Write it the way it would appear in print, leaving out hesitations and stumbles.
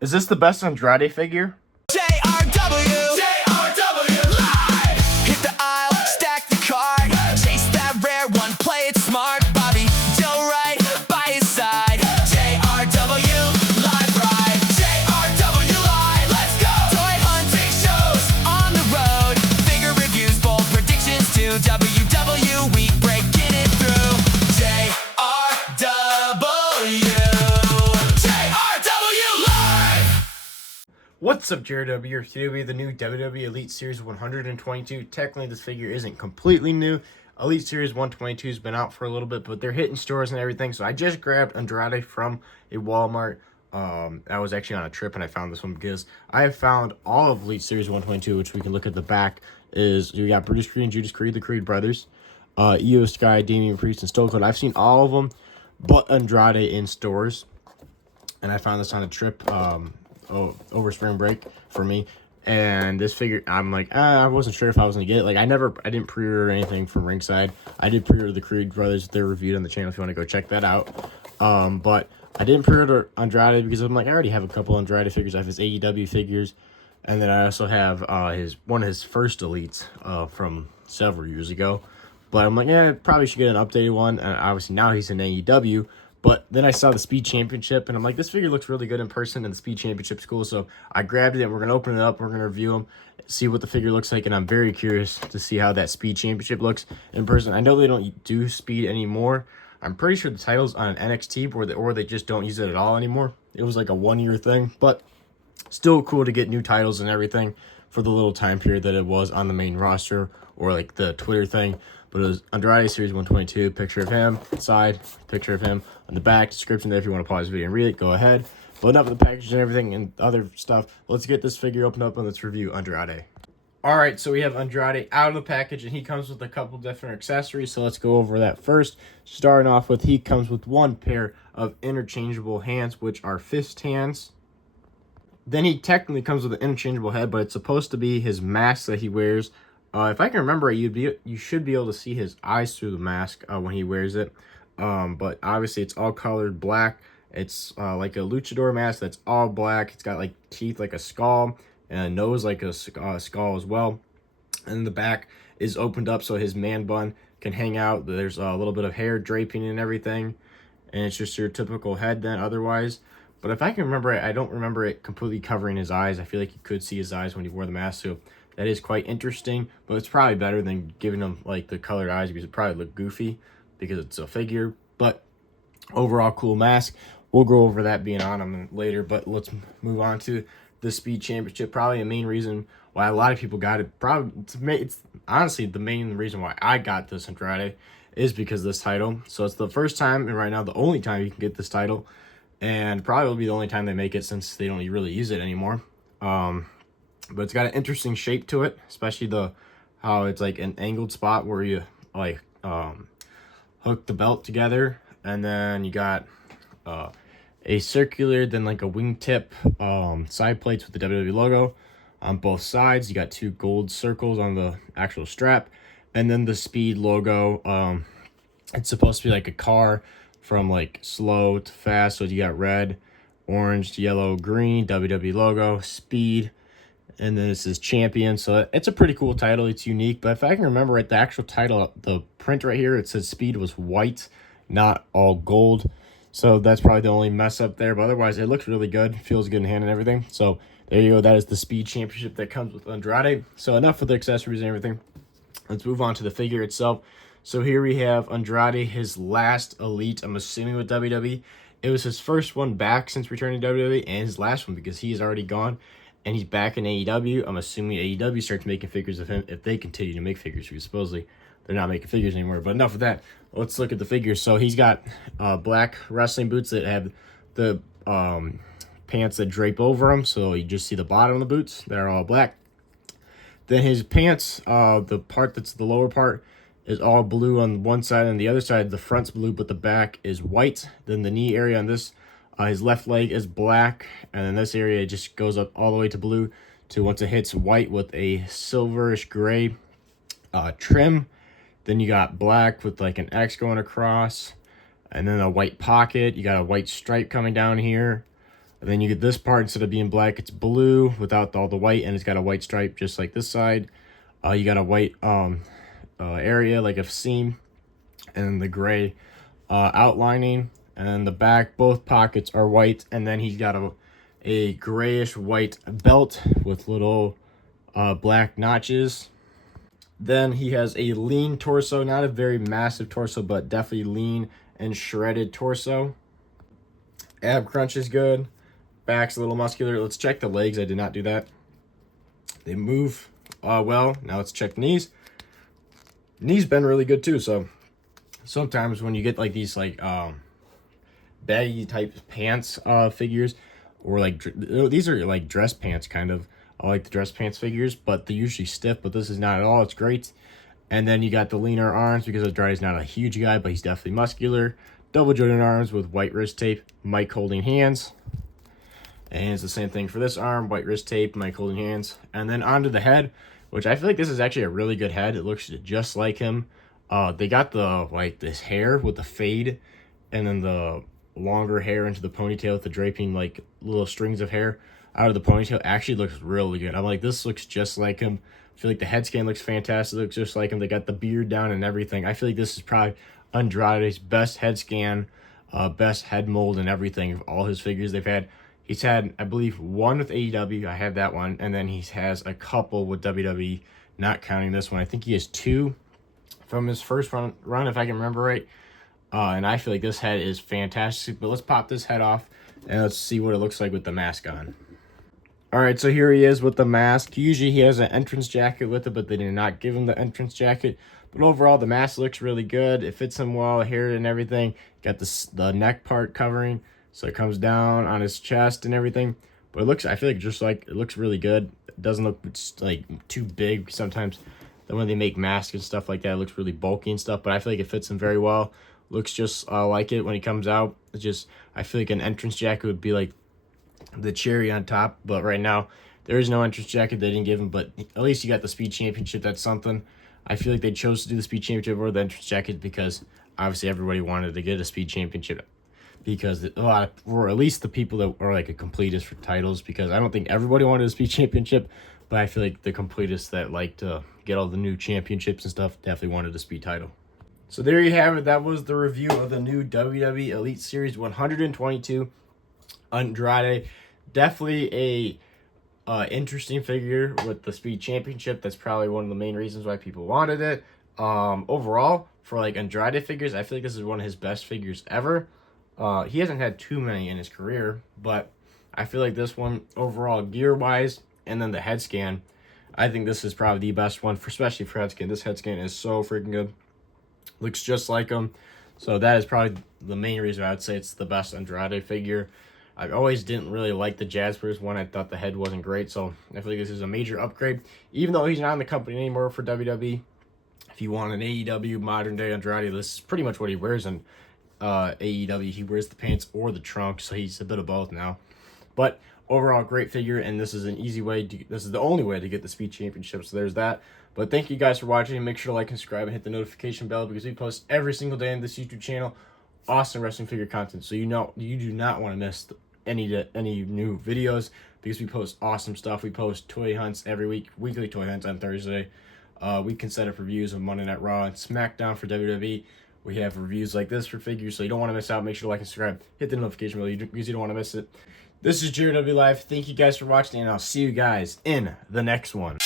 Is this the best Andrade figure? JRW live. Hit the aisle, stack the card, chase that rare one, play it smart. Bobby Joe right by his side. JRW live ride. JRW live. Let's go. Toy hunting shows on the road. Figure reviews, bold predictions too. WW week breaking it through. JRW. What's up, JRW? Today we have the new WWE Elite Series 122. Technically, this figure isn't completely new. Elite Series 122 has been out for a little bit, but they're hitting stores and everything. So I just grabbed Andrade from a Walmart. I was actually on a trip and I found this one because I have found all of Elite Series 122, which we can look at the back. You got Brutus Creed and Judas Creed, the Creed brothers, Io Sky, Damian Priest, and Stone Cold. I've seen all of them, but Andrade in stores, and I found this on a trip. Over spring break for me, and this figure, I'm like, I wasn't sure if I was gonna get it. Like, I didn't pre-order anything from Ringside. I did pre-order the Creed brothers. They're reviewed on the channel if you want to go check that out. But I didn't pre-order Andrade because I'm like, I already have a couple Andrade figures. I have his AEW figures, and then I also have one of his first elites from several years ago. But I'm like, yeah, probably should get an updated one. And obviously now he's in AEW. But then I saw the Speed Championship, and I'm like, this figure looks really good in person, and the Speed Championship's cool. So I grabbed it, and we're going to open it up. We're going to review them, see what the figure looks like, and I'm very curious to see how that Speed Championship looks in person. I know they don't do Speed anymore. I'm pretty sure the title's on an NXT, or they just don't use it at all anymore. It was like a one-year thing, but still cool to get new titles and everything for the little time period that it was on the main roster, or like the Twitter thing. But it was Andrade Series 122, picture of him, side, picture of him on the back, description there if you want to pause the video and read it, go ahead. But enough of the package and everything and other stuff. Let's get this figure opened up and let's review Andrade. Alright, so we have Andrade out of the package, and he comes with a couple different accessories, so let's go over that first. Starting off with, he comes with one pair of interchangeable hands, which are fist hands. Then he technically comes with an interchangeable head, but it's supposed to be his mask that he wears. If I can remember, you should be able to see his eyes through the mask when he wears it. But obviously, it's all colored black. It's like a luchador mask that's all black. It's got like teeth like a skull and a nose like a skull as well. And the back is opened up so his man bun can hang out. There's a little bit of hair draping and everything. And it's just your typical head then otherwise. But if I can remember it, I don't remember it completely covering his eyes. I feel like you could see his eyes when he wore the mask. So that is quite interesting, but it's probably better than giving him like the colored eyes because it probably look goofy because it's a figure. But overall, cool mask. We'll go over that being on him later, but let's move on to the Speed Championship. Probably a main reason why a lot of people got it. It's honestly the main reason why I got this Andrade is because of this title. So it's the first time, and right now the only time you can get this title, and probably will be the only time they make it since they don't really use it anymore. But it's got an interesting shape to it, especially how it's like an angled spot where you like hook the belt together, and then you got a circular, then like a wingtip side plates with the WWE logo on both sides. You got two gold circles on the actual strap, and then the Speed logo. It's supposed to be like a car from like slow to fast, so you got red, orange, yellow, green, WWE logo, Speed. And then this is champion, so it's a pretty cool title. It's unique, but if I can remember right, the actual title, the print right here, it says Speed was white, not all gold. So that's probably the only mess up there, but otherwise it looks really good, feels good in hand and everything. So there you go, that is the Speed Championship that comes with Andrade. So enough with the accessories and everything. Let's move on to the figure itself. So here we have Andrade, his last Elite, I'm assuming with WWE. It was his first one back since returning to WWE, and his last one because he's already gone. And he's back in AEW. I'm assuming AEW starts making figures of him if they continue to make figures, because supposedly they're not making figures anymore. But enough of that. Let's look at the figures. So he's got black wrestling boots that have the pants that drape over them. So you just see the bottom of the boots. They're all black. Then his pants, the part that's the lower part, is all blue on one side. And the other side, the front's blue, but the back is white. Then the knee area on this, his left leg is black, and then this area just goes up all the way to blue to once it hits white with a silverish gray trim. Then you got black with like an X going across, and then a white pocket. You got a white stripe coming down here. And then you get this part, instead of being black, it's blue without all the white, and it's got a white stripe just like this side. You got a white area, like a seam, and the gray outlining. And then the back, both pockets are white, and then he's got a grayish white belt with little black notches. Then he has a lean torso, not a very massive torso, but definitely lean and shredded torso. Ab crunch is good. Back's a little muscular. Let's check the legs. I did not do that. They move well. Now let's check knees. Knees been really good too. So sometimes when you get like these like baggy type pants figures, or like these are like dress pants kind of. I like the dress pants figures, but they're usually stiff, but this is not at all. It's great. And then you got the leaner arms, because Andrade's not a huge guy, but he's definitely muscular. Double jointed arms with white wrist tape, mic holding hands. And it's the same thing for this arm, white wrist tape, mic holding hands. And then onto the head, which I feel like this is actually a really good head. It looks just like him. They got the like this hair with the fade, and then the longer hair into the ponytail with the draping like little strings of hair out of the ponytail. Actually looks really good. I'm like, this looks just like him. I feel like the head scan looks fantastic. It looks just like him. They got the beard down and everything. I feel like this is probably Andrade's best head scan, best head mold and everything of all his figures they've had. He's had, I believe, one with AEW. I have that one. And then he has a couple with WWE, not counting this one. I think he has two from his first run, if I can remember right. And I feel like this head is fantastic. But let's pop this head off and let's see what it looks like with the mask on. All right, so here he is with the mask. Usually he has an entrance jacket with it, but they did not give him the entrance jacket. But overall, the mask looks really good. It fits him well, hair and everything. Got the neck part covering, so it comes down on his chest and everything. But it looks, I feel like it looks really good. It doesn't look like too big. Sometimes when they make masks and stuff like that, it looks really bulky and stuff. But I feel like it fits him very well. Looks just like it when he comes out. It's just, I feel like an entrance jacket would be like the cherry on top, but right now there is no entrance jacket. They didn't give him, but at least you got the Speed Championship. That's something. I feel like they chose to do the Speed Championship or the entrance jacket because obviously everybody wanted to get a Speed Championship, because a lot, or at least the people that are like a completist for titles, because I don't think everybody wanted a Speed Championship, but I feel like the completists that like to get all the new championships and stuff definitely wanted a Speed title. So there you have it. That was the review of the new WWE Elite Series 122 Andrade. Definitely a interesting figure with the Speed Championship. That's probably one of the main reasons why people wanted it. Overall, for like Andrade figures, I feel like this is one of his best figures ever. He hasn't had too many in his career, but I feel like this one overall, gear wise, and then the head scan, I think this is probably the best one, especially for head scan. This head scan is so freaking good. Looks just like him. So that is probably the main reason I would say it's the best Andrade figure. I always didn't really like the Jaspers one. I thought the head wasn't great, so I feel like this is a major upgrade. Even though he's not in the company anymore for WWE, if you want an AEW modern day Andrade, this is pretty much what he wears in AEW. He wears the pants or the trunks, so he's a bit of both now. But overall, great figure, and this is an easy way. This is the only way to get the Speed Championship, so there's that. But thank you guys for watching. Make sure to like and subscribe and hit the notification bell, because we post every single day on this YouTube channel awesome wrestling figure content. So you do not want to miss any new videos, because we post awesome stuff. We post toy hunts every week, weekly toy hunts on Thursday. We can set up reviews of Monday Night Raw and SmackDown for WWE. We have reviews like this for figures, so you don't want to miss out. Make sure to like and subscribe. Hit the notification bell because you don't want to miss it. This is JW Live. Thank you guys for watching, and I'll see you guys in the next one.